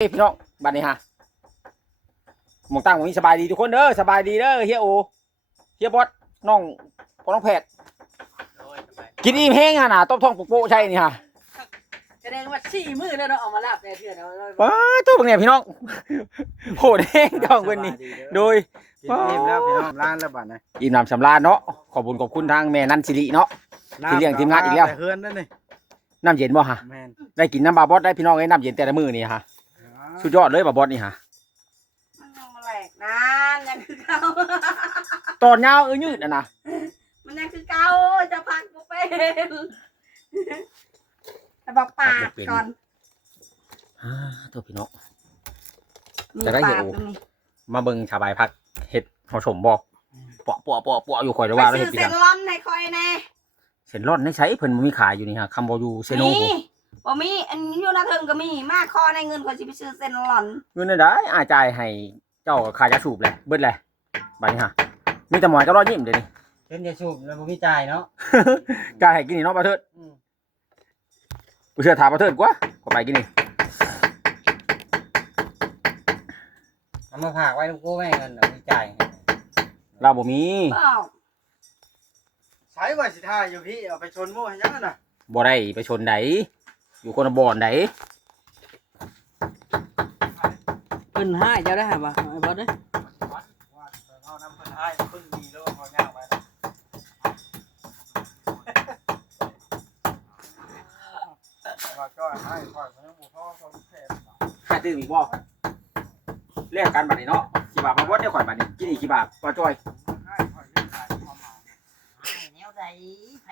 เฮ้ยพี่น้องบัดนี้ฮะหมองตั้งหมองนี้สบายดีทุกคนเด้อสบายดีเด้อเฮียโอเฮียบอสน้องพอน้องแพทย์กินอิ่มแห้งฮะน่ะต้มท้องปุกโปะใช่นี่ฮะแสดงว่าสี่มือแล้วเนาะเอามาลาบแต่เถื่อนเอาว้าตัวพวกเนี่ยพี่น้อง โหดแห้งท้องเพิ่นนี่โดย กินอิ่มแล้วพี่น้องร้านแล้วบัดนะอิ่มน้ำสำราญเนาะขอบคุญขอบคุณทางแม่นันสิริเนาะ ที่เลี้ยงทีมงานอีกแล้ว ต่เฮือนนั่นนี่น้ำเย็นบ่ฮะแม่นได้กินน้ำบาบอสได้พี่น้องไอ้ยน้ำเย็นแต่ละมื้อนี่ฮะ สุดยอดเลยบาบอสนี่ฮะมันยังมาแหลกนานยังคือเก่าตอนยาวเอ้ยยืดอะนะมันยังคือเก่าจะพักบ่เป็นแต่บอกปากก่อนอ่าตัวพี่น้องมีจะได้เห็นปากตรงนี้มาเบิ่งชาวบายพักเห็ดหอชมบ่ปะปะปะปะอยู่ข่อยจะว่าไปแล้วซื้เห็อดพี่เซน้นองลอนให้คอยแน่เส้นร่อนในใช้เพิ่นบ่มีขายอยู่นี่ฮะคำบ่อยู่เซโนมี บ่มีอันนี้อยู่หน้าเทิงก็มีมาคอในเงินคอยสิไปซื้อเซนลอนเงินได้อาจ่ายให้เจ้าขายยาสูบเลยเบิดเลยบัดนี้ฮะมีแต่หมอนกับรอยยิ้มเดี๋ยวนี้เป็นยาสูบแล้วบ่มีจ่ายเนาะจ่ายให้กินนี่เนาะประเทิดอืมกูเชื่อถามประเทิดกว่าก็ไปกินนี่เอามาฝากไว้ลูกกูแม่เงินน่ะบ่มีจ่ายให้เราบ่มีเปล่าใช้ไว้สิท่าอยู่พี่เอาไปชนหมู่ให้ยังน่ะบ่ได้ไปชนได อยู่คนละบ่อนไดเพิ่นให้เจ้าได้หาบ่ไอ้บอสเด้อว่าเอาน้ำเพิ่นให้เพิ่นดีแล้วพอย่างไปว่าก็ให้ค่อยเพิ่นบ่พอเขาแค่หาตื้ออีกบ่เรียกกันบัดนี้เนาะกี่บาทมาบ่เดี๋ยวข่อยบัดนี้กินอีกกี่บาทปลาจ้อยให้ค่อยเรื่องขายความหมายแนวใดไผ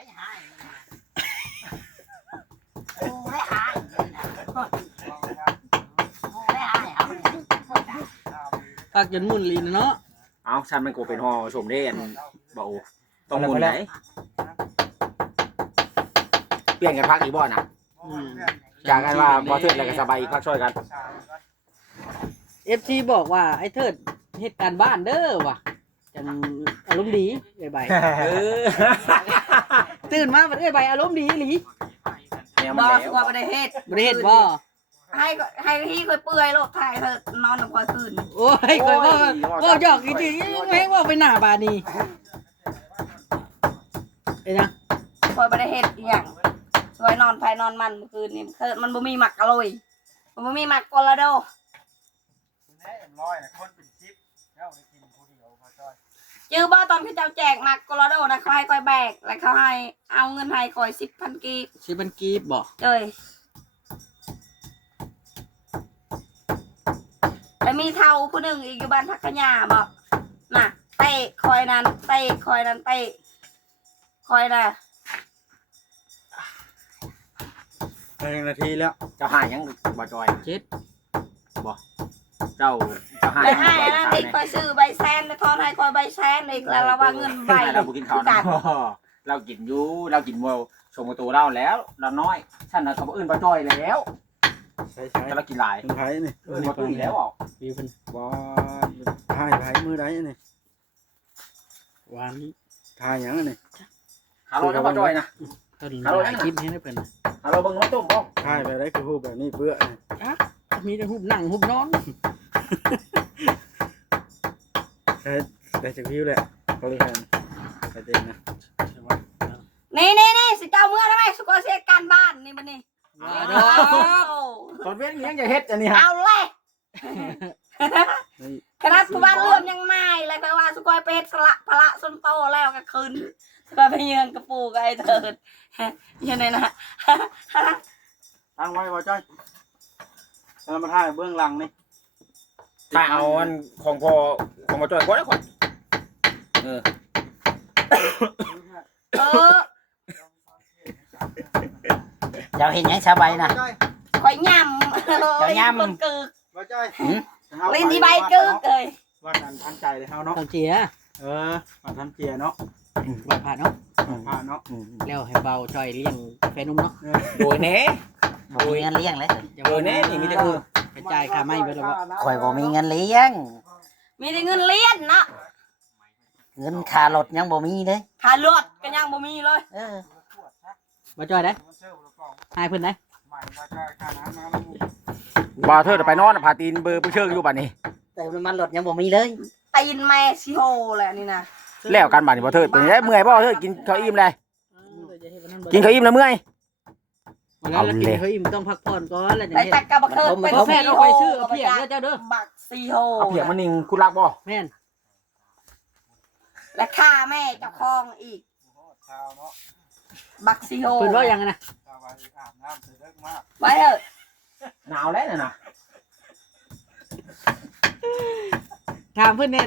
ปากจนหมุนลีนเนาะเอาฉันมันกูเป็นห่อชมเด่นบ่โอต้องหมุนไหนเปลี่ยนกันพักอีกบ่น่ะอืมจากกันว่าบ่เทิดแล้วก็สบายอีกพักช่วยกันเอฟซีบอกว่าไอ้เทิดเหตุการณ์บ้านเด้อว่ะจังอารมณ์ดีไอ้ใบเออตื่นมาเป็นไอ้ใบอารมณ์ดีอีหลีแนวบมันอแล้สวกว่าประเทศบ่ได้เฮ็ดบ่ ให้ก็ให้ที่เคยเปื่อยโลกไทยเธอนอนกับคอยคืนโอ้ยข่อยว่าว่าหยอกจริงๆยังแม่งว่าไปหน้าบาดนี้เอ้ยนะคอยประเทศอหย่างสวยนอนภายนอนมันเมื่อคืนนี่เธอมันบ่มีหมักอร่อยมันบ่มีหมักกอลาโดแน่ร้อยนะคนเป็นชิปแล้วได้กินผู้เดียวพอจ้อยจื้อบ่ตอนเขาเจ้าแจกหมักกอลาโดนะเขาให้คอยแบก แล้วเขาให้เอาเงินให้คอยสิบพันกีบสิบันกีบบ่เอ้ย มีเท่าผู้หนึ่งอีกอยู่บ้านพักกะยาบอกน่ะเตะคอยนั้นเตะคอยนั้นเตะคอยน่ะหนึ่งนาทีแล้วเจ้าหายยังบ่จอยเจ็ดเจ้าเจ้าหายไปให้อันนั้นอีกคอยซื้อใบแซนไปทอนให้คอยใบแซนอีกแล้วเราว่าเงินใบเราบ่กินข้าวนะเรากินอยู่เรากินบ่ชมประตูเราแล้ว เราน้อยฉันน่ะเขาบ่อื่นบ่จอยแล้ว ใช้ใช้แต่เรากินหลายถึงไผนี่เออบ่ตุ้ยแล้วอะมีเพิ่นบ่ถ่ายไผมือใดนี่วานนี้ถ่ายหยังนี่หาเราจะบ่จอยนะเพิ่นฮัลโหลถ่ายคลิปให้ได้เพิ่นน่ะหาเราเบิ่งน้องต้มบ่ถ่ายไปได้คือรูปแบบนี้เพื่อนี่มีแต่หุบนั่งหุบนอนใช้ได้จากวิวแหละเขาเลยแทนใช้เต็มนะนี่นี่นี่สิเจ้าเมื่อทำไมสุกเสียการบ้านนี่มันนี่ ว่าเอดอกาตอนเว้นยังจะเฮ็ดอันนี้ฮะเอาเลยนี่คณะสุวรรณเลื่อมยังไม่เลยไปว่าสุกอยเป็ดสละพละส้นโตแล้วก็คืนสุกอยไปเยือนกระปูกับไอ้เถิดยังไงนะตั้งไว้บ่จ้อยแล้วมาถ่ายเบื้องหลังนี่ถ้าเอาอันของพอของบ่จอยบ่ได้ก่อนเออเออ เจ้าเห็นยังสบายนะจ้อยคอยย่ำเจ้าย่ำคนกึกบ่จ้อยลิ้นที่ใบกึกเลยวันนั้นทันใจเลยเฮาเนาะต้องเจียเออวันทันเจียเนาะว่าผ่านเนาะผ่านเนาะแล้วให้เบาจอยเลี้ยงกาแฟนุ่มเนาะโดยแน่ บ่มีเงินเลี้ยงเลยอย่าโดยแน่นี่มีแต่คือไปจ่ายค่าไม้ไปแล้วบ่ข่อยบ่มีเงินเลี้ยง มีแต่เงินเลี้ยนเนาะเงินค่ารถยังบ่มีเลย ขาเลือดก็ยังบ่มีเลย เออบ่จอยได้ ให้เพิ่นได้ใหม่ม่ว่าจะค่าน้ำมาแล้วบ่าวเธอไปนอนน่ะพาตีนเบอร์ผู้เชิงอยู่บัดนี้ เติมน้ำมันรถยังบ่มีเลยตีนแม่ชิโฮแหละนี่นะแล้วกันบัดนี้บ่าวเธอเป็นไงเมื่อยบ่าวเธอกินข้าวอิ่มเลยกินข้าวอิ่มแล้วเมื่อยวันนั้นเรากินเขาอิ่มต้องพักผ่อนก่อนแล้วอย่างแต่เงี้ยแต่กับบักเทิดเป็นเขาแพทย์ซีเอาโฮไปซื้อเอาเพียงแล้วเจ้าเด้อ บักซีโฮเอาเพียงมันนิ่งคุณรักบ่แม่นและฆ่าแม่เจ้าของอีกเช้าเนาะบักซีโฮเพิ่นว่าอย่างนั้นนะชาวบ้าน อาบน้ำเสร็จเลิกมากไว้เถอะหนาวแล้วน่ะนะถามเพิ่นเนี่ย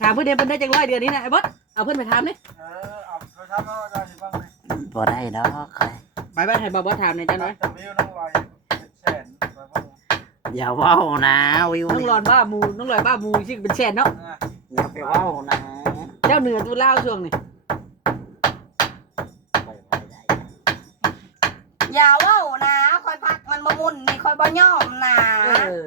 ถามเพิ่นเนี่ยเพิ่นได้จังร้อยเดือนนี้นะไอ้บอสเอาเพิ่นไปถามนี่เออเอาไปทำแล้วได้สิบ้างเลยบ่ได้ดอกคอยไปบ้านให้บ่าวบอสถามหน่อยจ้าหน่อยจะวิวน้องลอยเป็นแสนไปบ้างอย่าเว้านะวิวน้องรอนบ้าหมูน้องลอยบ้าหมูชิเป็นแสนเนาะอย่าไปเว้านะเจ้าเหนือตัวเล่าวช่วงนี้ อย่าเว้านะคอยพักมันบ่มุนนี่คอยบ่ยอมนะเออ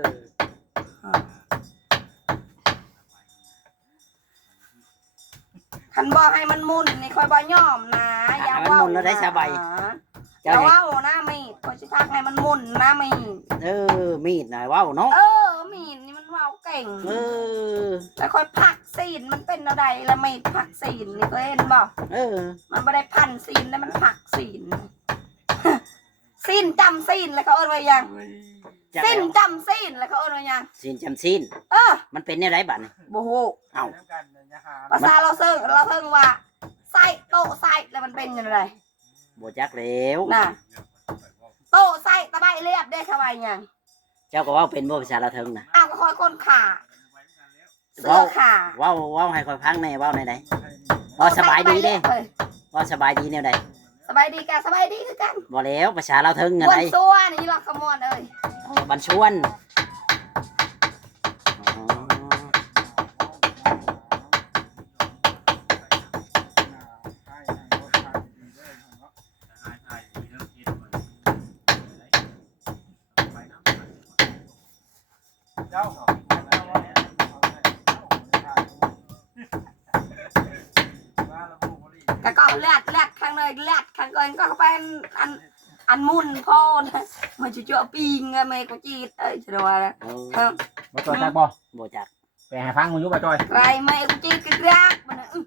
คันบอกให้มันมุนนี่คอยบ่ยอมนะอย่าเว้ามันมุนแล้วได้สบายอเจ้าย่าเห็นเว้านะมีดคอยสิพักให้มันมุนนะมีดเออมีดหน่อยเว้าเนาะเออมีดนี่มันเว้าเก่งเออแล้วคอยพักซีนมันเป็นอะไรแล้วมีดพักซีนนี่เคยเห็นบ่เออ มันไม่ได้พันซีนแล้วมันผักซีน ซีนจำซีนแล้วเขาเอิ้นว่ายังจะซีนแล้วจำซีนแล้วเขาเอิ้นว่ายังสินจำสินเออมันเป็นในไรบัดนี่โบโหเอ้ากันเนี่ยหาภาษาเราเซิงเราเซิงว่าไส้โตะไส้แล้วมันเป็นยังไงบ่จักแล้วน่ะโตะไส้ตะไบเรียบได้เข้าไปยังเจ้าก็เว้าเป็นบ่ภาษาละเทิงน่ะอ้าวก็คอยคนขาเสื้อขาเว้าเว้าให้คอยพังแน่เว้าในใดเว้าสบายดีเด้เอ้ยเว้าสบายดีแนวใด สบายดีกันสบายดีคือกันบ่แล้วภาษาละเทิงอันบใดนซัวนี่หรอกขมวนเอ้ย บันชวน เลือดข้างเกินก็เป็นอันอันมุนพ่อนะมันจะเจาะปีงไงแม่ก็จีดเอ้ยจะดูว่าเออเออบ่จอยจักบ่บ่จักไปหาฟังมึงอยู่บ่จอยใครไม่กูจีกระยากมันน่ะอื้อ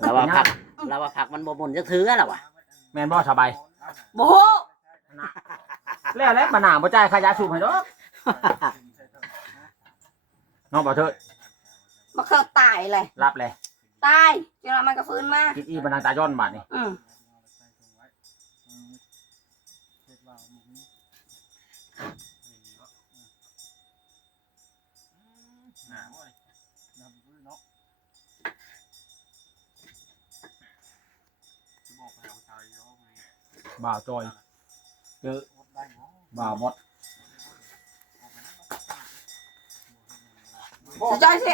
เราว่าผักเราว่าผักมันบ่มุนจักเทื่อแล้ววะแม่นบ่สบายโบโหแล้วแล้วมาหนาบ่จ่ายค่ายาสูบให้ดอกน้องบ่าวเธอมาเคยตายเลยรับเลยตายจนมันก็ฟื้นมากินอีบรรณาตาย้อนบาดนี่ อืมบ่าวจอยเจอบ่าวมดสุจอยเส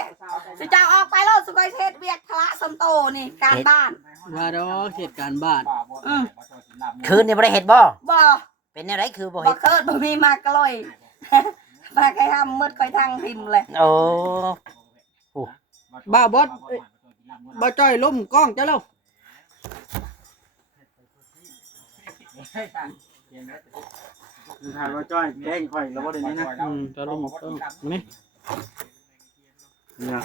สุจอยออกไปแล้วสุจอยเทศเวียกพระสมโตนี่การบ้านว่าดอกเหตุการณ์บ้านบ่าวมดอืมบ่าวจอยกินลาบหมู คืนนี่บ่ได้เฮ็ดบ่ บ่ เป็นแนวไรคือบ่บ่เฮ็ดเคิดบ่มีมากระลอยมาใครห้ามมืดคอยทางทิมเลยโอ้บ้าบอสเอ้ยบ่จ้อยล้มกล้องเจ้าแล้วคือถ่ายว่าจ้อยแกล้งข่อยแล้วบ่ได้นี้นะอืมจะล้มกล้องนี่เนี่ย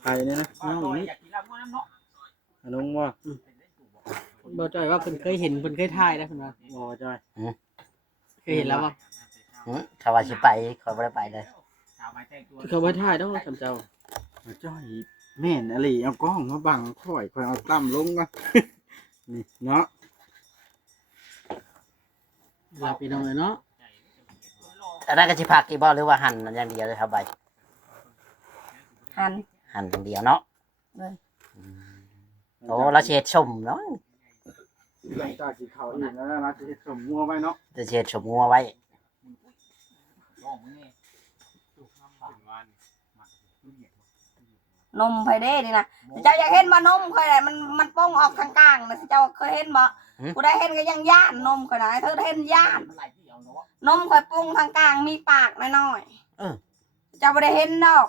ใครเนี่ยนะน้องนี่อยากกินลาบหมูน้ำเนาะอนุว่า บ่จ้อยว่าเพิ่นเคยเห็นเพิ่นเคยถ่ายได้เพิ่นว่าบ่จ้อยเคยเห็นแล้วบ่หึเขาว่าสิไปขอยบ่ได้ไปเลยที่เขาบ่ถ่ายดอกสำเจ้าจ้อยแม่นอลีเอากล้องมาบังข่อยข่อยเอาตั้มลงก่อน นี่เนาะลาพี่น้องเนาะอันนั้นก็สิผักอีบ่หรือว่าหั่นอย่างเดียวเลยครับใบหัน หั่นอย่างเดียวเนาะเลยอืมโอ้เราสิเฮ็ดชมเนาะ หลังจากที่เขาอีกแล้วนะจะเฮ็ดสมมัวไว้เนาะจะสิเฮ็ดชมงัวไว้นมไผเด้นี่นะสิเจ้าอยากเห็นบ่นมคอยน่ะมันมันป้องออกทางกลางนะสิเจ้าเคยเห็นบ่กูได้เห็นก็ยังย่านนมคอยนะเธอเห็นย่านนมคอยป้องทางกลางมีปากน้อยๆเจ้าบ่ได้เห็นดอก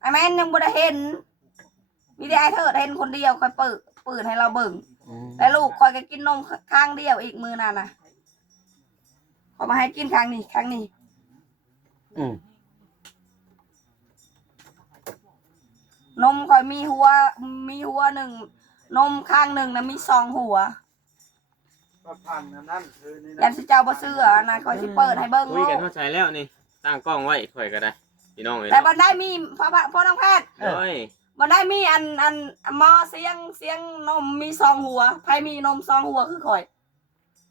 ไอ้แม่นยังบ่ได้เห็นมีแต่ไอ้เธอเห็นคนเดียวคอยเปิดเปิดให้เราเบิ่งอืม แล้วลูกคอยก็กินนมข้างเดียวอีกมือนั่นน่ะเขามาให้กินครั้งนี้ครั้งนี้ อืมนมคอยมีหัว มีหัวหนึ่งนมข้างหนึ่งนะมีสองหัวประพันธ์อันนั่นคือนี่ยันะนสิเจ้าบ่ซื้ออะนะคอยสิเปิดให้เบิ่งคุยโลกันกเข้าใจแล้วนี่ตั้งกล้องไว้ข่อยก็ได้พี่น้องเอ้ยแต่บ่ได้มีพ่อพ่อน้องแพทย์โอ้ย บ่ได้มีอันอันหมอเสียงเสียงนมมีสองหัวใครมีนมสองหัวคือคอย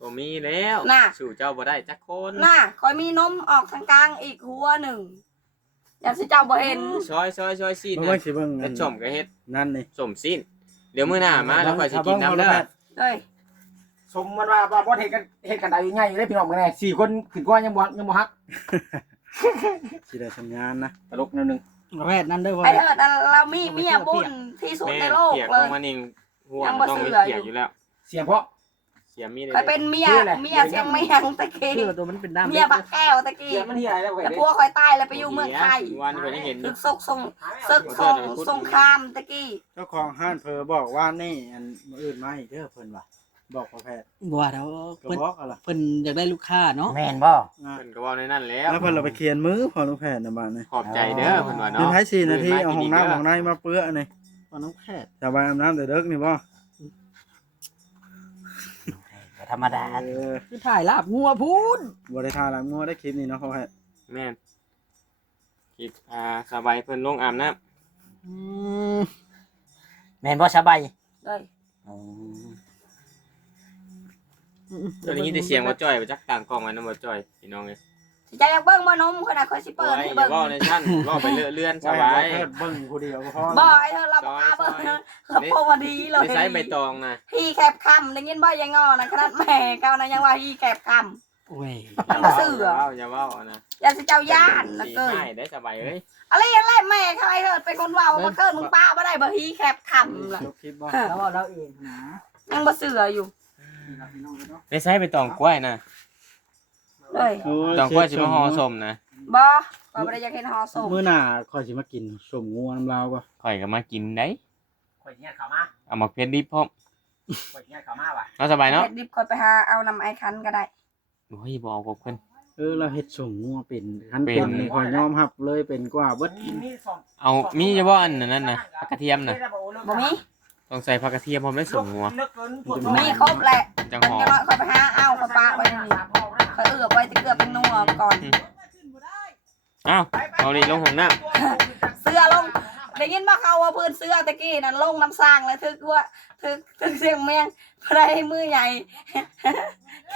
บ่มีแล้วน่ะ สู่เจ้าบ่ได้จักคนน่ะคอยมีนมออกทางกลางอีกหัวหนึ่งยันสิเจ้าบ่เห็นซอยซอยซอยซีนเบิ่งนะไว้สิเบิ่งเฮ็ดชมก็เฮ็ดนั่นนี่สมซีนเดี๋ยวมื้อหน้ามาแล้วข่อยสิกินน้ำเด้อเอ้ยสมมันว่าว่าบ่เฮ็ดกันเฮ็ดกันได้ง่ายอยู่เด้พี่น้องกันแน่สี่คนขึ้นกว่ายังบ่ยังบ่ฮัก สิได้สัญญาณนะตลกแนวหนึง แพทย์นั่นเด้อว่า ไอ้เถิดอันเรามีเมียบุญที่สุดแม่ในโลกเปียกเลลงยมานี่หัวยังมันบ่ต้องมีเสือเปียกอยู่อยู่แล้วเสียงเพราะเสียมีได้เคยเป็นเมียชื่ออะไร เมียเสียงไม่ยังตะกี้เชื่อตัวมันเป็นด้ามเมียบักแก้วตะกี้เสียงมันเฮียอะไรแล้วข่อยแต่เด้พวกคอยตายแล้วไปอยู่เมืองไทยวันข่อยได้เห็นอศึยู่กซกสงศึกสงสงครามตะกี้เจ้าของห้านเพอบอกว่านี่อันมื้ออื่นมาอีกเด้อเพิ่นว่า บอกพ่อแพทย์บ่ว่าเดี๋ยวก็เพิ่นบอกอะไรเพิ่นอยากได้ลูกค้าเนาะแม่นบ่อะเพิ่นก็เว้าในนั้นแล้วแล้วเพิ่นเราไปเขียนมือพอลูกแพทย์นะบ้านนี่ขอบใจเด้อเพิ่นว่าเดินเนาะท้ายสี่นาทีมื้เอาห้องกิน้ำกห้องในมาเปื้อนี่ตอนน้องแพทย์สบายอาบน้ำแต่เด็กนี่บ่ก็ธรรมดา เออคือถ่ายลาบงัวพูนบ่ได้ทาละงัวได้คลิปนี้เนาะพ่อแพทย์แม่นคลิปอ่าสบายเพิ่นลงอาบน้ำอืมแม่นบ่สบายเลยอืม ตอนนี้ได้เสียงว่าจ้อยไปจักต่างกล้องไว้นำบ่จ้อยพี่น้องเอ้ยสิจะอยากเบิ่งบ่นมขนาดคอยสิเปิดไว้ให้อย่าเบิ่งเว้าในชั้นเว้าไปเรื่อนๆสบายแพทย์เบิ่งผู้เดียวก็พอบ่ไอ้เธอเราบ่กล้าเบิ่งเราพอมาดีเลยไม่ใช้ใบตองนะพี่แคบคำได้ยินบ่ยังงอนะขนาดแม่เก่านะยังว่าพี่แคบคโอ้ยมันบ่ซื่ออย่าเว้าอย่าเว้านะำอย่าสิเจ้าย่านนะสีเกินให้ได้สบายเอ้ยอะไรอะไรแม่เขาไอ้เถิดเป็นคนเว้ามาเกินมึงป้าบ่ได้บ่ฮีแคบคำล่ะจบคลิปบ่แล้วว่าเราเองนะยังบ่เสืออยู่ ไม่ใช้ใบตองกล้วยนะเลยโอ้ตองกล้วยสิมาห่อสมนะบ่บ่บ่ได้อยากเห็นฮอสมมื้อหน้าขอยสิมากินสมงัวน้ำลาวบ่ข่อยก็มากินได้ข่อยเฮียเข้ามาเอาหมักเพชรดิบพร้อมข่อยเฮียเข้ามาว่ะเนาะสบายเนาะเฮ็ดดิบค่อยไปหาเอานำไอ้คันก็ได้โอ้ยบ่เอากับเพิ่นเออเราเฮ็ดสมงัวเป็นคันเป็เป็นนนี่ขอยยอมรับเลยเป็นกว่าเบิดมีมีสองเอามีเฉพาะอันนั้นน่ะผักกระเทียมน่ะบ่มี ต้องใส่ผักกระเทียมพร้อมได้สมงัว มีครบแหละจังมันหอจะมน้อยค่อยไปหาเอาค่อยปาไว้นี่ค่อยเอือบไว้ที่เกลือเป็นนัวก่อน อ้าวเอาดิลงห้องน้ำเสื้อลงได้ยินบ่เขาว่าพื้นเสื้อตะกี้นั่นลงน้ำสร้างเลยถึกว่าถึกถึกเสียงแมงพระได้มือใหญ่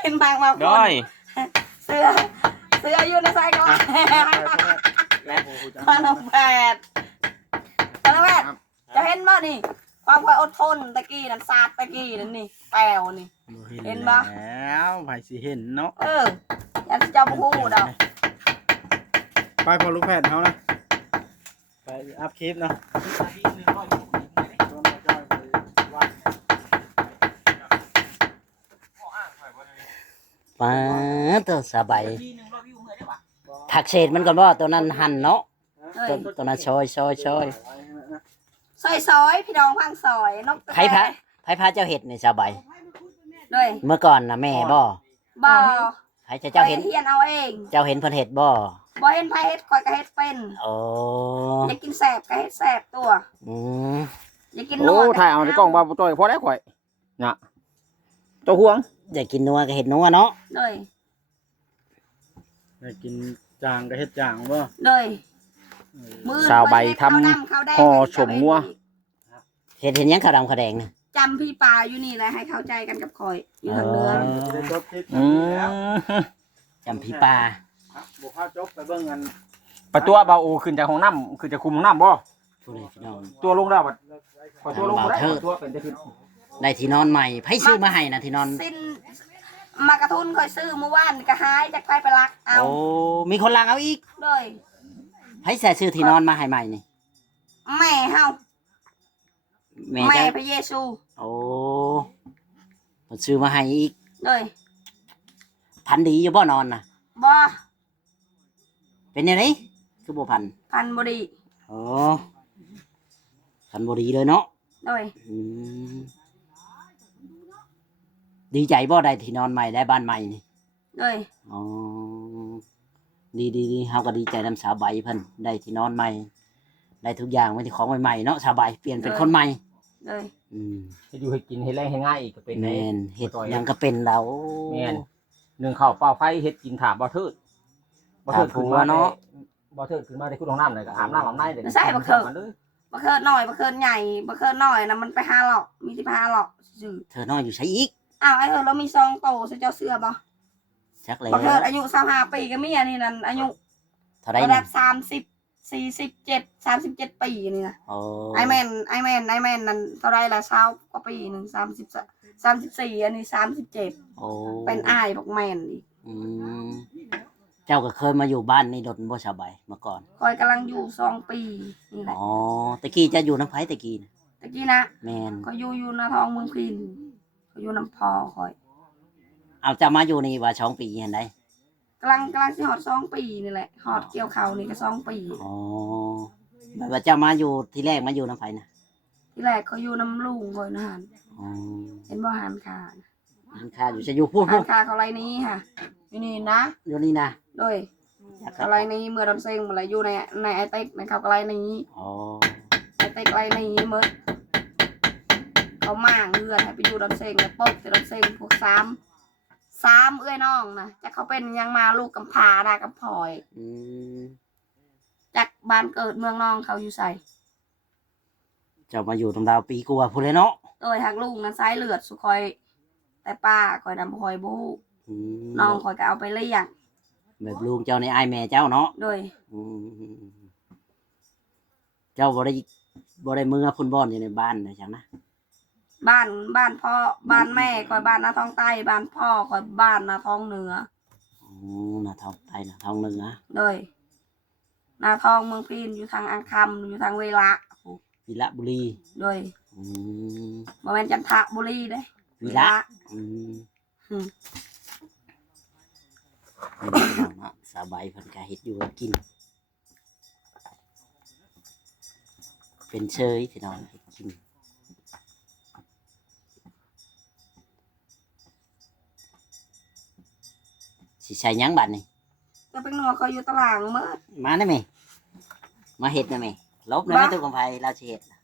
ขึ้นมากมาคด้อนยเสื้อเสื้ออยู่ในไซก่อนมาน้องแปดมาน้องแปดจะเห็นบ่นี่ ความคอยอดทนตะกี้นั่นซาดตะกี้นั่นนี่แปลวนี่ เห็นบ่แล้วไผสิเห็นเนาะเออยันสิเจ้าบ่ฮู้ดอกไปพอลูกแพทย์เฮานะไปอัพคลิปเนาะมาตัวสบายผักเศษมันก่อนบ่ตัวนั้นหั่นเนาะเอ้ตัวยตัวนั้นซอยซอยซอย ซอยซอยพี่น้องพังซอยนกตะใครพะไผพาเจ้าเฮ็ดนี่สบายเลยเมื่อก่อนน่ะแม่บ่บ่ไผจะเจ้าเห็นไปเฮียนเอาเอง เจ้าเห็นเพิ่นเฮ็ดบ่บ่เห็นไผเฮ็ดข่อยก็เฮ็ดเป็นโอ้อยากกินแสบก็เฮ็ดแสบตัวอืมอยากกินโอ้นัวก็ถ่ายเอาในกล้องบ่บ่จ้อยพอแล้วข่อยน่ะตัวห่วงอยากกินนัวก็เฮ็ดนัวเนาะเลยไปกินจางก็เฮ็ดจางบ่เลยมือ สาวใบทำข้าวดำข้าวแดงห่อสมงัวเฮ็ดเห็นหยังขาวดำขาวแดงน่ะจำพี่ปลาอยู่นี่แหละให้เข้าใจกันกับคอยอยู่ทางเรือจะได้จบคลิปอืแล้วมจำพี่ปลาบ่พาจบไปเบิ่งกันไปตัวเบาโอขึ้นจากห้องน้ำขึ้นจากคุมห้องน้ำบ่ผู้ใดพี่น้องตัวลงแล้วบัดขอตัวลงบ่ได้เบาเถิดขอตัวเป็นจะขึ้นได้ที่นอนใหม่ไผซื้อมาให้นะที่นอนสิ้นมากระทุนคอยซื้อเมื่อวานก็หายจากใครไปรักเอาโอ้มีคนลังเอาอีกเลย ไผใส่ซื้อที่นอนมาให้ใหม่นี่แม่เฮาแม่แม่จะพระเยซูโอ้เพิ่นซื้อมาให้อีกเลยพันดีอยู่บ่นอนน่ะบ่เป็นยังไงคือบ่พันพันบดีโอ้พันบ่ดีเลยเนาะเลยอืมดีใจบ่ได้ที่นอนใหม่ได้บ้านใหม่นี่เลยอ๋อ ดีดีดีเฮาก็ดีใจนำสาวใบเพิ่นได้ที่นอนใหม่ได้ทุกอย่างไม่ที่ของใหม่ๆเนาะสาวใบเปลี่ยนเป็นคนใหม่ เลย อืมเฮ็ดอยู่ให้กินให้แรงให้ง่ายอีกก็เป็นแมแน่นเฮ็ดหยังก็เป็นแล้วแม่น หนึ่งข้าวเปล่าไฟเฮ็ดกินถามบ่เทิดบ่เทิดขึ้นมาเนาะบ่เทิดขึ้นมาได้คุณห้องน้ำเลยก็อาบน้ำอาบในเลยมันเลยบักเคิดหน่อยบักเคิดใหญ่บักเคิดหน่อยนะมันไปหาหลอกมีที่ไปหาหลอกซื่อเธอน้อยอยู่ใช้อีกอ้าวไอ้เธอเรามีซองโตสิเจ้าเสื้อบ่ จักเลยบักเคิดอายุสามห้าปีก็มีอันนี้นั่นอายุเท่าไรระนี่ดับสามสิบสี่สิบเจ็ดสามสิบเจ็ดปีนี่นะโอ้ไอแมนไอแมนไอแมนนั่นเท่าไรละเช้ากว่าปีหนึ่งสามสิบสามสิบสี่อันนี้สามสิบเจ็ดโอ้เป็นอ้ายบักแมนอีกอืมเจ้าก็เคยมาอยู่บ้านนี่ดนบ่สบายเมื่อก่อนคอยกำลังอยู่สองปีนี่แหละอ๋อตะกี้จะอยู่น้ำไผตะกี้น่ะตะกี้นะแมนก็อยู่อยู่นาทองเมืองพินก็อยู่น้ำพอคอย เอาจะมาอยู่นี่ว่าสองปีเห็นได้กำลังกำลังสิหอดสองปีนี่แหละหอดเกี่ยวเขานี่ก็สองปี อ๋อแบบว่าเจ้ามาอยู่ที่แรกมาอยู่น้ำไผนะที่แรกเขาอยู่น้ำลุงคอยนะหันอ๋อเห็นบ่หันคานะหันค่าอยู่จะอยู่พูดหัพูนดคาเขาไรนี้ค่ะอยู่นี่นะอยู่นี่นะโดยเขาไรนี้เมื่อดอนเซ็งมาเลยอยู่ในในไอเต็กในเขาก็ไรนี้อ๋อไอเต็กไรนี้เมื่อเขามางเงื่อนให้ไปอยู่ดอนเซ็งแล้วปกแต่ดอนเซ็งพวกสาม สามเอื้อยน้องนะจะเขาเป็นยังมาลูกกำพร้าดากับพลอย อืมจากบ้านเกิดเมืองน้องเขาอยู่ใส่เจ้ามาอยู่ตำราวปีกว่าพูดเลยเนาะโดยหักลูกนั้นซ้ายเลือดสุคอย แต่ป้าคอยดำคอยบูอืมน้องคอยก็เอาไปเลี้ยงแบบลูกเจ้าในไอายแม่เจ้าเนาะโดยอืมเจ้าบ่ได้บ่ได้มือพุ่นบอนอยู่ในบ้านนะจังนะ บ้านบ้านพ่อบ้านแม่คอยบ้านนาท้องใต้ บ้านพ่อคอยบ้านนาท้องเหนืออ๋อนาทองไทยนาทองเหนือโดยนาทองเมืองพีนอยู่ทางอังคำอยู่ทางเวลาวิระบุรีโดยอืมบริเวณจันทบุรีเด้วิระอืมอืมนี่พี่น้องเนาะสบายเพิ่นก็เฮ็ดอยู่กิน เป็นเชยพี่น้อง สิใช้หยังบัดนี่จะเป็นหนัวคอยอยู่ตารางเมื่อมาได้ไหมมาเฮ็ดได้ไหมลบได้ไหมมาตัวกำไพเราสิเฮ็ดน่ะ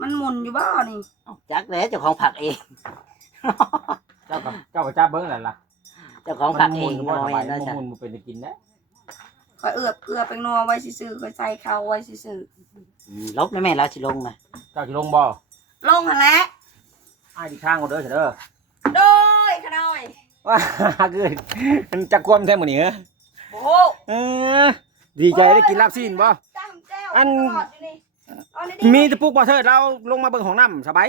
มันหมุนอยู่บ้านี่เอ้าจักแล้วเจ้าของผักเอง เจ้าก็เจ้าก็จับเบิ้งแหละล่ะเจ้าของผักเองบ่บ่สแม่บายนแล้วจ้ะ มุนบ่เป็นได้กินนะคอยเอือบเอือบเป็นนัวไว้ซื่อๆคอยใส่เขาไว้ซื่ออืมลบได้ไหมเราสิลงนะเจ้าสิลงบ่ๆลงหันแหล้วอ้ายดิข้างก็เด้อเด้อ โดยขน้อย ว่าคือมันจะความแท้มื้อนี้เหรอโอ้โหเออดีใจได้กินลาบซีนบ่จ้ำแจ้วอัน ตลอดอยู่นี่เอานี่มีแตะปุกบ่เทิดเราลงมาเบิ่งของน้ำสบาย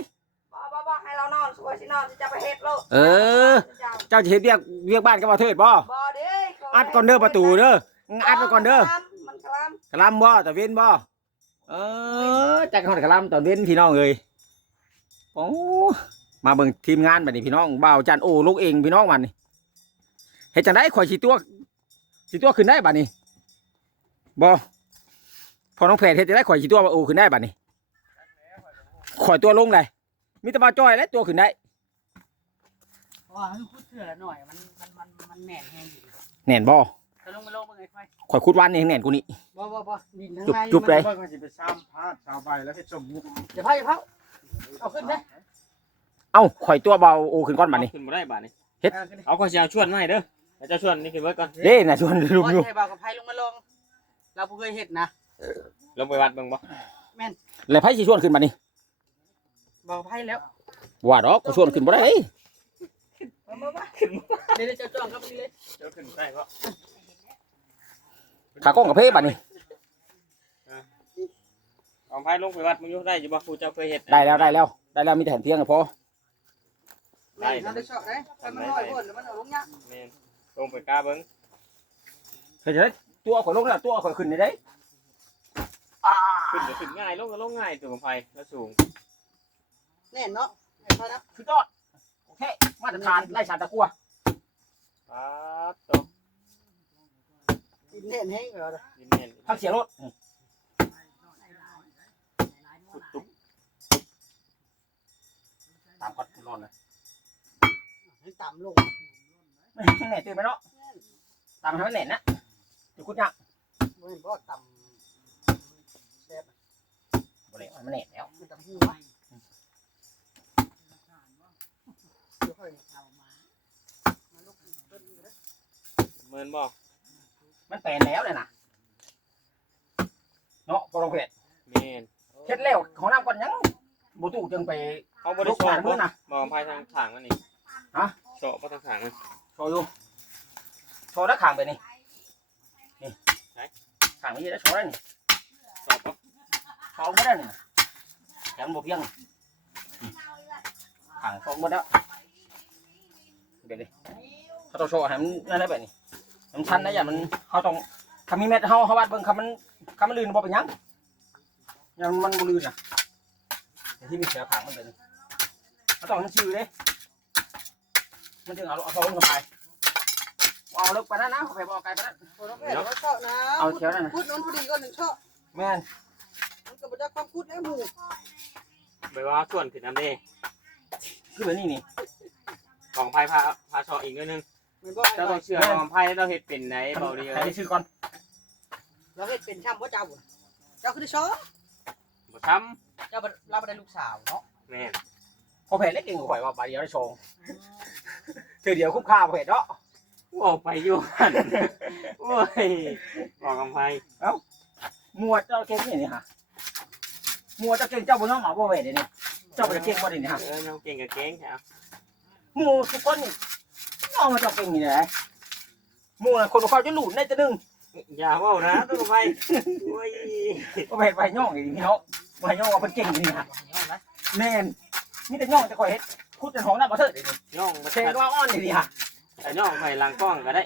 บ่บ่บ่ให้เรานอนสวยสินอนจะไปเฮ็ดโลกเออ เจ้าเจ้าจะเฮ็ดเวียกเวียกบ้านกับบ่เทิดบ่ บ่เด้ขอัดก่อนเด้อประตูเด้ออัดไว้ก่อนเด้อมันกลามกะลำบ่ตะเว้นบ่ เออจักฮอดกะลำตอนเว้นพี่น้องเอ้ยโอ้ มาเบิ่งทีมงานบัดนี้พี่น้องบ่าวจันโอ้ลูกเองพี่น้องมันนี่เฮ็ดจังได๋ข่อยสิตัวสิตัวขึ้นได้บัดนี้บ่พอน้องแพทย์เฮ็ดจังได๋ข่อยสิตัวว่าโอ้ขึ้นได้บัดนี้ข่อยตัวลงเลยมีแต่บ่าวจ้อยและตัวขึ้นได้ว่าให้พูดเถื่อหน่อยมันมันมันมันแหน่นแฮงอยู่แน่นบ่จะลงมาลงเป็นไงไฟข่อยคุดวันนี่แน่นกูนี่ บ่บ่บ่ดินทั้งจุ๊บในจุ๊บเลยเพิ่นก็สิไปซ้ำพาดชาวใบแล้วเฮ็ดสมมุติเดี๋ยวเผาอย่าเผาเอาขึ้นนะ เอ้าข่อยตัวเบาโอ้ขึ้นก่อนบัดนี้ ขึ้นบ่ได้บาดนี้เฮ็ด เอาข้อยสิเอาชวนมาให้เด้อแล้วเจ้าชวนนี่ขึ้นไว้ก่อนเด้น่ะชวนลุงว่าอยู่ ใช่เบากับไผลงมาลง เราบ่เคยเฮ็ดนะลงไปวัดเบิ่งบ่แล้วไผสิชวนขึ้นบัดนี้เบาไผแล้วว่าดอกกูชวนขึ้นบ่ได้เด้มามามาเดี๋ยวเดี๋ยวเจ้าจ้องครับนี่เลยเจ้าขึ้นได้บ่ขากล้องกับเพบัดนี้ เอาไผลงไปวัดมึงอยู่ได้อยู่บ่ผู้เจ้าเคยเฮ็ดได้แล้วได้แล้ว ได้แล้วมีแต่แผ่นเพียงก็พอแม่นเราได้ชอบ ได้ถ้ามันน้อยพุ่นแล้วมันเอาลงยากแม่นลงไปกล้าเบิ่งเฮ้ยเดี๋ยวตัวข่อยลงแล้วตัวข่อยขึ้นได้เด้ขึ้นก็ขึ้นง่ายลงก็ลงง่ายตัวของไผแล้วสูงแน่นเนาะไอ้ไฟนะสุดยอดโอเคมาตรฐานไล่สารตะกัวป๊าดโตดินแน่นแฮงเหรอดินแน่นพักเสียรถขุดตุกตามกัดร้อนเลย ให้ต่ำลงไม่ให้แหน่ตื่นไปเนาะตามให้มันแหน่นะจะคุดยังบ่เห็นบ่ต่ำบ่เลยมันแหน่แล้วมันต่ำหัวเดี๋ยวค่อยเอามามาลุกต้นนี้ก็ได้เหมือนบ่มันแปลนแล้วเลยนะเนาะพอลงเพจแม่นเฮ็ดแล้วของน้ำก่อนยังบ่ตู้จึงไปเขาบ่ได้ลูกโชหลานว์มื้บ่อน่ะมองภายทางถางมันนี่ ฮะโชว์บ่ทางถางมันโชว์อยู่โชว์ด้านข้างไปนี่นี่ไหนข้างนี้ได้โชว์ได้นี่สอบบ่โชว์บ่ได้นี่แขนบ่เพียงข้างโชว์บ่ได้เดี๋ยวดิเขาต้องโชว์ให้มันนั่นได้แบบนี้มันชันนะอย่ามันเขาต้องคำมีเม็ดเฮาเฮาวัดเบิ่งคำมันคำมันลื่นบ่เป็นหยังยังมันบ่ลื่นน่ะแต่ที่มีเสือขางมันเป็นเขาต้องให้มันชื่อเด้ มันจึงเอาเอาโซ่ลงไปเอาลึกไปนั่นนะเขาไปบ่เอาไกลไปนั่นโอ้น้องแพทย์เขาเชาะนะเอาเขียวนั่นนะพูดนั้นพอดีก็หนึ่งเชาะแม่นมันก็บ่ได้ความพูดได้หมู่ไปว่าส่วนขึ้นน้ำเด้คือแบบนี้นี่ของภายพาพาชออีกนิดนึงแม่นบ่เจ้าต้องเชื่อว่าของภายเราเฮ็ดเป็นไหนเบาดีใครได้ชื่อก่อนเราเฮ็ดเป็นช่ำบ่เจ้าบ่เจ้าคือได้เชาะบ่ช้เจ้าบ่เราบ่ได้ลูกสาวเนาะำแม่น พอเพจเล็กเก่งกว่าข่อยว่าบาดเดียวได้โชว์เธอเดียวคุ้มค่าพอเพจเนาะออกไปอยู่หั่นโอ้ยบอกกำไพมัวเจ้าเก่งนี่นี่ฮะมัวเจ้าเก่งเจ้าบ่น้องหมาบ่เพจนี่เจ้าบ่ได้เก่งบ่นี่ฮะเออน้องเก่งกับเก่งครับหมูทุกคนนี่น้องมาเจ้าเก่งนี่แหละหมูน่ะคนบ่เข้าจะหลุดได้จะดึงอย่าเว่านะต้องกำไพโอ้ยบ่เพจไปย่องอีกพี่น้องบ่ให้ย่องว่าเพิ่นเก่งนี่ฮะแม่น มีแต่ย่องแต่ข่อยเฮ็ดคุดจนห้องน้ำบ่เถิดนี่ย่องมาเชงว่าอ้อนนี่นี่ฮะแต่ย่องไปหลังกล้องก็ได้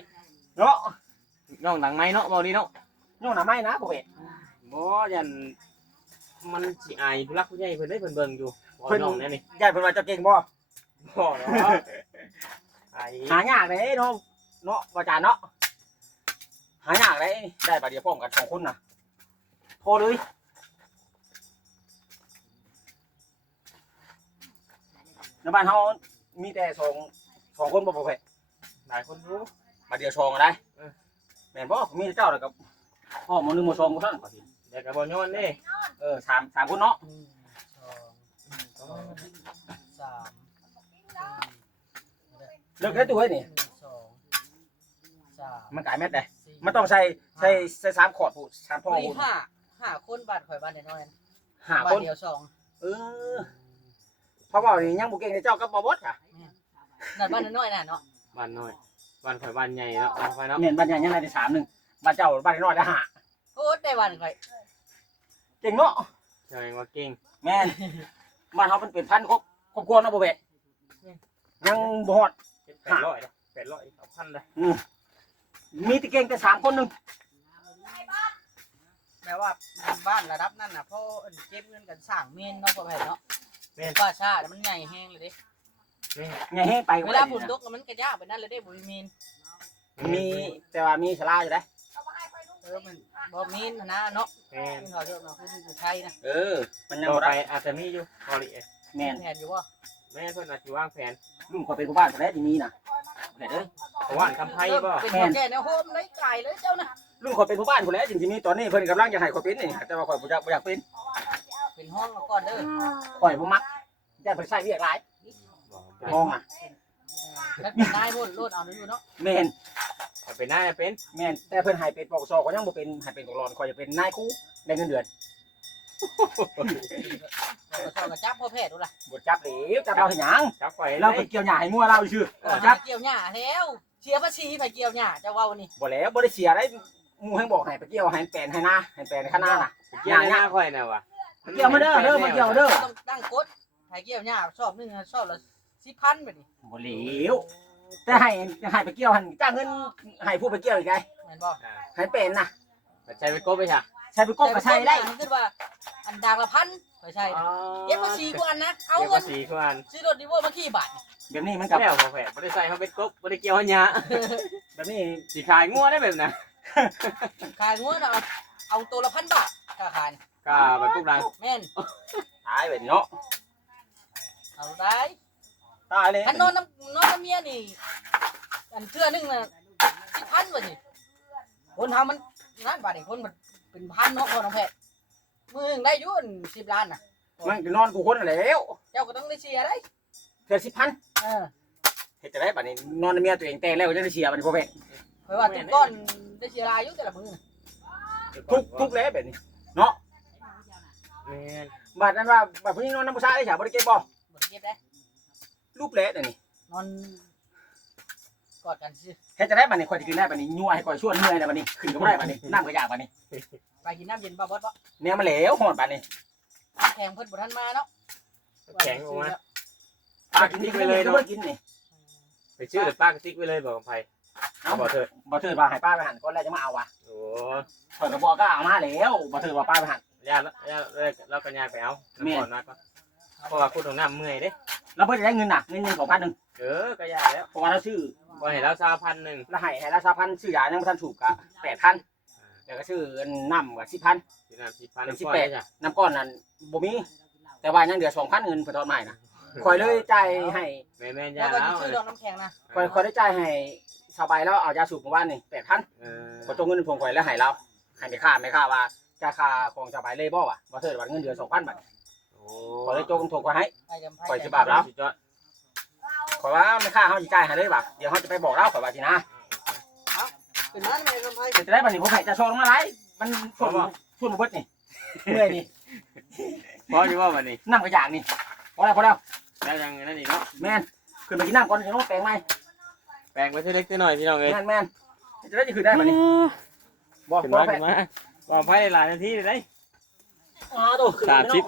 เนาะย่องหลังไม้เนาะเบาดีเนาะย่องหน้าไม้นะบ่เพจบ่ยันมันสิอายผู้รักผู้ใหญ่เพิ่นได้เพิ่นเบิ่งอยู่บ่น้องแน่นี่ญาติเพิ่นว่าเจ้าเก่งบ่บ่เนาะไอ้หายากเลยเนาะเนาะอาจารย์เนาะหายากเลยได้บาดเดียวพร้อมกันสองคนนะพอเลย ในบ้านเขามีแต่สองสองคนบ่พอแพ้หลายคนรู้บาดเดียวชองกันได้เออ แม่นบ่มีแต่เจ้าแล้วกับพ่อหมอหนึ่งหมอสองคนเท่านั้นเดี๋ยวก็บ่ย้อนเด้เออสามสามคนเนาะหนึ่งสองสามเลิกได้ตัวไอ้นี่หนึ่งสองสามมันกลายแม่นได้สี่มันต้องใส่ใส่ใส่สามขอดผูดสามพ่อมีผูดห้าห้าคนบ้านข่อยบ้านน้อยๆหาบ้าคนนเดียวสองเออ เพราะว่ายังบุเก่งในเจ้าก็บ่บดค่ะนั่นบ้านน้อยๆน่ะเนาะบ้านน้อยบ้านข่อยบ้านใหญ่เนาะบ้านข่อยเนาะเมียนบ้านใหญ่ยังไงได้สามหนึ่งบ้านเจ้าบ้านน้อยได้ห้าโอ้ได้บ้านข่อยเก่งเนาะแสดงว่าเก่งแม่นบ้านเขาเป็นเป็นพันครบครอบครัวเนาะบ่เวทยังบ่ฮอดเจ็ดแปดร้อยเด้อแปดร้อยเอาพันเลยมีแต่เก่งแต่สามคนหนึงแปลว่าบ้านระดับนั้นน่ะเพราะเอิ้นเก็บเงินกันสร้างเมนเนาะพ่อแม่เนาะ แม่นป้าชาแต่มันใหญ่แฮงเลยเด้ไงให้ไปเวลาฝนตกแล้วมันก็ยากไปนั่นเลยเด้บ่มีเมนมีแต่ว่ามีสลาอยู่ได้เออมันบ่มีนนะเนาะแม่นเป็นเขาเยอะเนาะคืออยู่ไทยนะเออ มันยังต่อบ่ไปได้อาจจะมีอยู่พอลิเอแม่นแผนอยู่ว่าแม่เพิ่นอาจสิวางแผนรุ่นคนเป็นผู้บ้านคนแรกที่มีน่ะเห็นเด้อ เพราะว่าทำไพ่บ่เป็นคนแก่แนวโฮมเลยไก่เลยเจ้านะรุ่นคนเป็นผู้บ้านคนแรกจริงๆมีตอนนี้เพิ่นกำลังจะให้ข่อยเป็นนี่แต่ว่าข่อยบ่อยากบ่อยากเป็น เป็นห้องมาก่อนเด้อข่อยบ่มักอย่าไปใช้เรียกหลายมองอะแล้วเป็นนายพุ่นโลดเอาอยู่เนาะแม่นเอาเป็นหน้าเป็นแม่นแต่เพิ่นให้เป็นปกสก็ยังบ่เป็นให้เป็นกรอนข่อยจะเป็นนายครูได้เงินเดือนเราก็ชอบกับจับพ่อแพทย์ดูล่ะบ่จับเหลวจับเราเฮ็ดหยังจับไฟเราไปเกี่ยวหญ้าให้มั่วเราซื่อเออจับเกี่ยวหญ้าแล้วเชียร์ภาษีไปเกี่ยวหญ้าจะว่าวันนี้บ่แล้วบ่ได้เสียได้หมู่แห่งบอกให้ไปเกี่ยวให้แปลนให้นาให้แปลนข้างหน้าน่ะเกี่ยวหน้าค่อยน่ะว่ะไป เกี่ยวมาเด้อเด้อมาเกี่ยวเด้อต้องตั้งกฎให้เกี่ยวหญ้าชอบหนึงชอบละ10,000แบบนี้บ่เหลวแต่ให้ให้ไปเกี่ยวหั่นจ้างเงินให้ผู้ไปเกี่ยวอีกไงแม่นบ่ให้เป็นน่ะใช้ไปกบไปค่ะใช้ไปกบก็ใช้ได้มันคือว่าอันดางละพันไม่ใช่เก็บภาษีกว่าอันนะเอาเกี่ยวเงิภานษีทุกอันซื้อรถดีโว่ามาขี่บาทแบบนี้มันกับแล้วพอแผลบ่ได้ใส่เขาเป็นกบบ่ได้เกี่ยวหญ้าแบบนี้สิขายงัวได้แบบน่ะขายงัวน่ะเอาเอาตัวละพันบาทค่าขาย กาแบบพวกนั้นแม่นตายแบบนี้เนาะเอาได้ตายเลยคันนอนน้ำนอนน้ำเมียนี่อันเทื่อนึงน่ะสิพันว่าสิคนเฮามันนั่นบาดนี่คนมันเป็นพันเนาะคนน้องแพทย์มือหนึงได้อยู่สิบล้านน่ะมันก็นอนกูคนนั่นแหล้วเจ้าก็ต้องได้เสียได้เทื่อสิบพันเออเฮ็ดจะได้บัดนี้นอนในเมียตัวเองแต่งแล้วจะได้เชียร์บัดนี้พ่อแม่เพราะว่าทุกก้อนได้เสียรายอยู่แต่ละมือน่ะทุกทุกแล้วแบบนี้เนาะ แม่นบัดนั้นว่าบัดผู้หญิงนอนน้ำผู้ชายได้ฉะบ่ได้เก็บบ่บ่ได้เก็บได้รูปแล้วนี่นอนกอดกันสิเฮ็ดจะได้บัดนี้ข่อยสิกินได้บัดนี้ยั่วให้ข่อยชวนเมื่อยแล้วบัดนี้ขึ้นก็บ่ได้บัดนี้น้ำก็อยากบัดนี้ไปกินน้ำเย็นบ่บ่บ่แนวมันเหลวฮอดบัดนี้น้ำแข็งเพิ่นบ่ทันมาเนาะแข็งออกมาปากกินนี่ไปเลยเนาะกินนี่ไปชื่อเดี๋ยวป้ากระติ๊กไว้เลยบอกกับไผเอาบอกเถอะบ่เถิดว่าให้ป้าไปหันก่อนแล้วจะมาเอาว่ะโอ้ข่อยก็บอกก็เอามาแล้วบ่เถิดว่าป้าไปหัน ยาแล้วยาแล้วเราก็ยากไปเอาน้ำก่อนนะก็เพราะว่าคุณต้องน้ำเมื่อยเด้แล้วเพิ่นจะได้เงินน่ะเงินเงิน2,000นึงเออก็ยากแล้วเพราะว่าเราซื้อบ่ให้เราซาพันหนึ่งแล้วให้ให้ราคาพันซื้อยายังบ่ทันถูกกะ8,000แล้วก็ซื้อน้ำก็10,000สิน้ำสิพันเป็นสิบก้อนแปดเลยจ้ะน้ำก้อนนั้นบ่มี แต่ว่ายังเหลือ2,000เงินเพิ่นทอดใหม่นะข่อยเลยจ่ายให้แม่แม่นแล้ยาวก็แล้วซื้อดอกน้ำแข็งนะข่อยข่อยได้จ่ายให้สบายแล้วเอายาสูบเมื่อวานนี่8,000เออพอตรงเงินผมข่อยแล้วให้เราให้ไม่ค่าไม่ค่าว่า จะค่าของสบายเลยบ่วะบ่เถิดว่าเงินเดือน2,000บาทโอ้ข่อยเลยโจกถูกข่อยให้ไปจำไพ่ปล่อยสิบาทแล้วสุดยอดข่อยว่าไม่ค่าเฮาสิจ่ายให้เลยบ่ะเดี๋ยวเฮาจะไปบอกเล่าข่อยว่าสินะเป็นนั้นไหมจำไพ่แต่จะได้บัดนี้ผมให้จะโชว์ลงมาหลายมันส่วนส่วนบ่เบิดนี่เมื่อยนี่พอดีว่าวันนี้น้ำกระยางนี่พอแล้วพอแล้วแล้วยังนั่นอีกเนาะแม่นขึ้นไปกินน้ำก่อนสิน้องแปลงใหม่แปลงไว้เท่าเล็กเท่าน้อยพี่น้องเอ้ยแม่นแม่นจะได้สิขึ้นได้บัดนี้บ่ขึ้นบ่มาแพ้ ขึ้นมาว่าไพ่หลายนาทีเลยได้อ่าดูขึ้นสามไปสิพี่บน้อง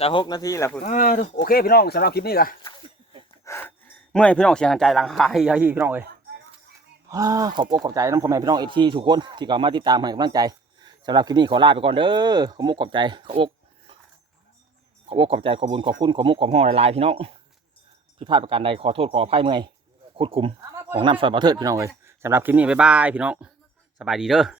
จะหกนาทีละพุ่นอ่าดูโอเคพี่น้องสำหรับคลิปนี้ก็เมื่อยพี่น้องเสียงกันใจหลังคาให้ให้พี่น้องเลยอ่าขอบอกขอบใจน้ำพ่อแม่พี่น้องเอฟซีทุกคนที่เข้ามาติดตามให้กำลังใจสำหรับคลิปนี้ขอลาไปก่อนเด้อขอมุกขอบใจขอบอกขอบอกขอบใจขอบุญขอบคุณขอมุกขอบห้องหลายๆพี่น้องที่พลาดประการใดขอโทษขออภัยเมื่อยคุดคุมของน้ำซอยบ่อเทิดพี่น้องเลยสำหรับคลิปนี้บ๊ายบายพี่น้องสบายดีเด้อ